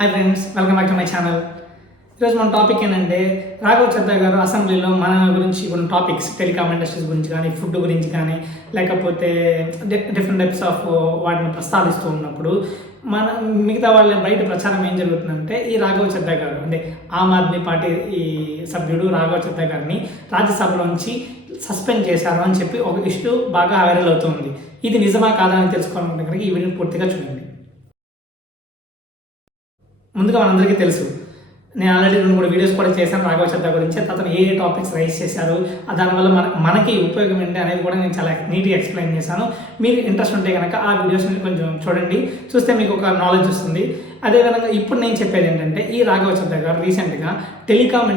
Hi friends, welcome back to my channel. ఈరోజు మన topic ఏంటంటే రాఘవ్ చద్దా గారు అసెంబ్లీలో మన గురించి కొన్ని టాపిక్స్ టెలికామ్ ఇండస్ట్రీస్ గురించి కానీ, ఫుడ్ గురించి కానీ, లేకపోతే డిఫరెంట్ టైప్స్ ఆఫ్ వాటిని ప్రస్తావిస్తూ ఉన్నప్పుడు మన మిగతా వాళ్ళ బయట ప్రచారం ఏం జరుగుతుందంటే ఈ రాఘవ్ చద్దా గారు అంటే ఆమ్ ఆద్మీ పార్టీ ఈ సభ్యుడు రాఘవ్ చద్దా గారిని రాజ్యసభలోంచి సస్పెండ్ చేశారు అని చెప్పి ఒక ఇష్యూ బాగా వైరల్ అవుతుంది. ఇది నిజమా కాదా అని తెలుసుకోవాలనుకుంటే కనుక ఈ వీడియోని పూర్తిగా చూడండి. ముందుగా మనందరికీ తెలుసు, నేను ఆల్రెడీ 2-3 వీడియోస్ కూడా చేశాను రాఘవ్ చద్దా గురించి. అతను ఏ టాపిక్స్ రైజ్ చేశారు, దానివల్ల మనకి ఉపయోగం ఏంటి అనేది కూడా నేను చాలా నీట్గా ఎక్స్ప్లెయిన్ చేశాను. మీరు ఇంట్రెస్ట్ ఉంటే కనుక ఆ వీడియోస్ని కొంచెం చూడండి, చూస్తే మీకు ఒక నాలెడ్జ్ వస్తుంది. అదేవిధంగా ఇప్పుడు నేను చెప్పేది ఏంటంటే ఈ రాఘవ్ చద్దా గారు రీసెంట్గా టెలికామ్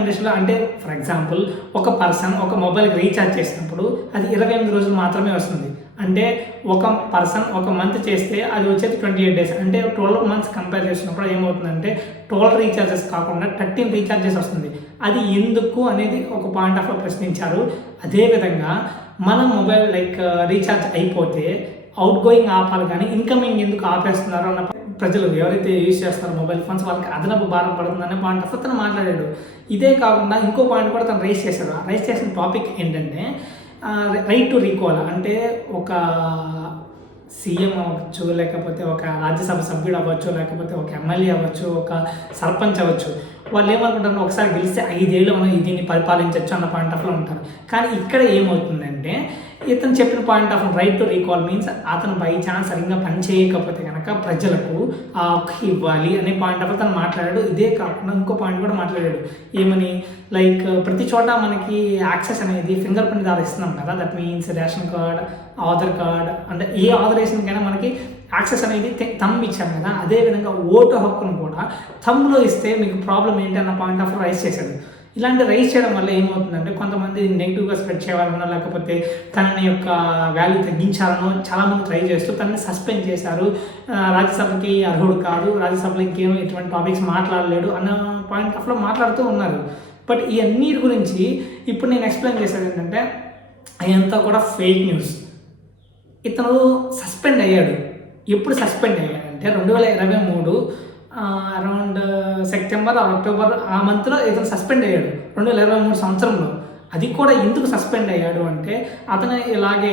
ఇండస్ట్రీలో అంటే ఫర్ ఎగ్జాంపుల్ ఒక పర్సన్ ఒక మొబైల్కి రీఛార్జ్ చేసినప్పుడు అది 28 రోజులు మాత్రమే వస్తుంది. అంటే ఒక పర్సన్ ఒక మంత్ చేస్తే అది వచ్చేది 28 డేస్. అంటే 12 మంత్స్ కంపేర్ చేసినప్పుడు ఏమవుతుందంటే 12 రీఛార్జెస్ కాకుండా 13 రీఛార్జెస్ వస్తుంది. అది ఎందుకు అనేది ఒక పాయింట్ ఆఫ్ ప్రశ్నించారు. అదేవిధంగా మన మొబైల్ రీఛార్జ్ అయిపోతే అవుట్ గోయింగ్ ఆపాలి కానీ ఇన్కమింగ్ ఎందుకు ఆపేస్తున్నారు అన్న ప్రజలు ఎవరైతే యూజ్ చేస్తారో మొబైల్ ఫోన్స్ వాళ్ళకి అదనపు భారం పడుతుందనే పాయింట్ ఆఫ్ తను మాట్లాడాడు. ఇదే కాకుండా ఇంకో పాయింట్ కూడా తను రైజ్ చేశాడు. రైజ్ చేసిన టాపిక్ ఏంటంటే రైట్ టు రీకాల్. అంటే ఒక సీఎం అవ్వచ్చు, లేకపోతే ఒక రాజ్యసభ సభ్యుడు అవ్వచ్చు, లేకపోతే ఒక ఎమ్మెల్యే అవ్వచ్చు, ఒక సర్పంచ్ అవ్వచ్చు. వాళ్ళు ఏమనుకుంటారు, ఒకసారి గెలిస్తే 5 ఏళ్ళు మనం దీన్ని పరిపాలించవచ్చు అన్న పాయింట్ ఆఫ్లో ఉంటారు. కానీ ఇక్కడ ఏమవుతుందంటే ఇతను చెప్పిన point of right to recall means అతను బై ఛాన్స్ సరిగ్గా పని చేయకపోతే కనుక ప్రజలకు ఆ హక్కు ఇవ్వాలి అనే పాయింట్ ఆఫ్ తను మాట్లాడాడు. ఇదే కాకుండా ఇంకో పాయింట్ కూడా మాట్లాడాడు. ఏమని ప్రతి చోట మనకి యాక్సెస్ అనేది ఫింగర్ ప్రింట్ ద్వారా ఇస్తున్నాం కదా. That means ration card, Aadhaar card, అంటే ఏ ఆథరైజేషన్కైనా మనకి యాక్సెస్ అనేది థంబ్ ఇచ్చాం కదా. అదేవిధంగా ఓటు హక్కును కూడా థంబ్లో ఇస్తే మీకు ప్రాబ్లం ఏంటి అన్న పాయింట్ ఆఫ్ రైజ్ చేశాడు. ఇలాంటి రైజ్ చేయడం వల్ల ఏమవుతుందంటే కొంతమంది నెగిటివ్గా స్ప్రెడ్ చేయాలనో, లేకపోతే తనని యొక్క వాల్యూ తగ్గించాలనో చాలామంది ట్రై చేస్తూ తనని సస్పెండ్ చేశారు. రాజ్యసభకి అర్హుడు కాదు, రాజ్యసభలో ఇంకేమో ఎటువంటి టాపిక్స్ మాట్లాడలేడు అన్న పాయింట్ ఆఫ్లో మాట్లాడుతూ ఉన్నారు. బట్ ఈ అన్నిటి గురించి ఇప్పుడు నేను ఎక్స్ప్లెయిన్ చేసేది ఏంటంటే అదంతా కూడా ఫేక్ న్యూస్. ఇతను సస్పెండ్ అయ్యాడు. ఎప్పుడు సస్పెండ్ అయ్యాడంటే 2023 అరౌండ్ సెప్టెంబర్ అక్టోబర్ ఆ మంత్లో ఇతను సస్పెండ్ అయ్యాడు 2023 సంవత్సరంలో. అది కూడా ఎందుకు సస్పెండ్ అయ్యాడు అంటే అతను ఇలాగే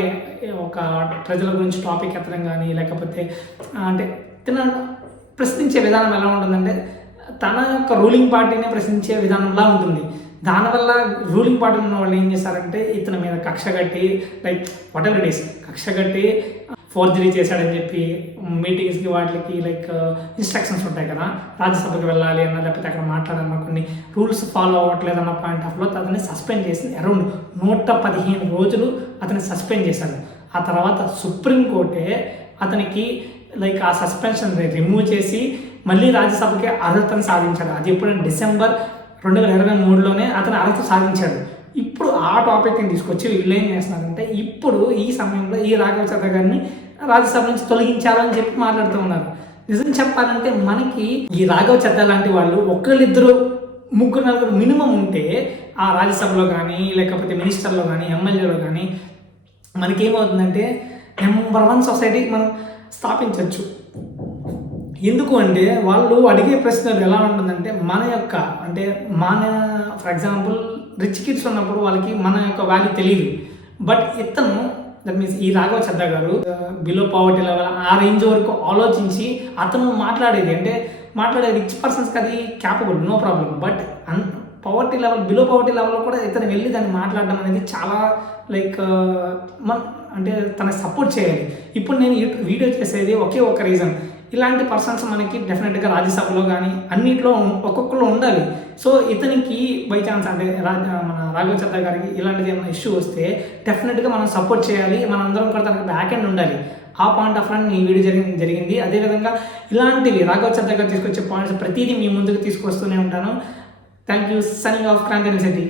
ఒక ప్రజల గురించి టాపిక్ ఎత్తడం కానీ, లేకపోతే అంటే తన ప్రశ్నించే విధానం ఎలా ఉంటుందంటే తన యొక్క రూలింగ్ పార్టీనే ప్రశ్నించే విధానంలా ఉంటుంది. దానివల్ల రూలింగ్ పార్టీ ఉన్న వాళ్ళు ఏం చేశారంటే ఇతని మీద కక్ష కట్టి వాట్ ఎవర్ ఇట్ ఈస్ కక్ష కట్టి ఫోర్జరీ చేశాడని చెప్పి మీటింగ్స్కి వాటికి ఇన్స్ట్రక్షన్స్ ఉంటాయి కదా, రాజ్యసభకి వెళ్ళాలి అన్న, లేకపోతే అక్కడ మాట్లాడాలన్న కొన్ని రూల్స్ ఫాలో అవ్వట్లేదు అన్న పాయింట్ ఆఫ్లో అతన్ని సస్పెండ్ చేసి అరౌండ్ 115 రోజులు అతన్ని సస్పెండ్ చేశారు. ఆ తర్వాత సుప్రీంకోర్టే అతనికి ఆ సస్పెన్షన్ రిమూవ్ చేసి మళ్ళీ రాజ్యసభకి అర్హతను సాధించాడు. అది ఎప్పుడైనా డిసెంబర్ 2023లోనే అతను అర్హత సాధించాడు. ఇప్పుడు ఆ టాపిక్ని తీసుకొచ్చి వీళ్ళు ఏం చేస్తున్నారంటే ఇప్పుడు ఈ సమయంలో ఈ రాఘవ్ చద్దా గారిని రాజ్యసభ నుంచి తొలగించాలని చెప్పి మాట్లాడుతూ ఉన్నారు. నిజం చెప్పాలంటే మనకి ఈ రాఘవ్ చద్దా లాంటి వాళ్ళు 1-2-3-4 మినిమం ఉంటే ఆ రాజ్యసభలో కానీ, లేకపోతే మినిస్టర్లో కానీ, ఎమ్మెల్యేలో కానీ మనకేమవుతుందంటే నెంబర్ 1 సొసైటీ మనం స్థాపించవచ్చు. ఎందుకు అంటే వాళ్ళు అడిగే ప్రశ్నలు ఎలా ఉంటుందంటే మన ఫర్ ఎగ్జాంపుల్ రిచ్ కిడ్స్ ఉన్నప్పుడు వాళ్ళకి మన యొక్క వాల్యూ తెలియదు. బట్ ఇతను దట్ మీన్స్ ఈ రాఘవ్ చద్దా గారు బిలో పావర్టీ లెవెల్ ఆ రేంజ్ వరకు ఆలోచించి అతను మాట్లాడే రిచ్ పర్సన్స్కి అది capable, no problem. But below poverty లెవెల్లో కూడా ఇతను వెళ్ళి దాన్ని మాట్లాడడం అనేది చాలా తనకి సపోర్ట్ చేయాలి. ఇప్పుడు నేను వీడియో చేసేది ఒకే ఒక రీజన్, ఇలాంటి పర్సన్స్ మనకి డెఫినెట్గా రాజ్యసభలో కానీ అన్నింటిలో ఒక్కొక్కరు ఉండాలి. సో ఇతనికి బై ఛాన్స్ అంటే మన రాఘవ్ చద్దా గారికి ఇలాంటిది ఏమైనా ఇష్యూ వస్తే డెఫినెట్గా మనం సపోర్ట్ చేయాలి. మనందరం కూడా తనకి బ్యాక్ ఎండ్ ఉండాలి. ఆ పాయింట్ ఆఫ్ వ్యూని ఈ వీడియో జరిగింది. అదేవిధంగా ఇలాంటివి రాఘవ్ చద్దా గారు తీసుకొచ్చే పాయింట్స్ ప్రతిదీ మీ ముందుకు తీసుకొస్తూనే ఉంటాను. Thank you. Signing off Kranti university.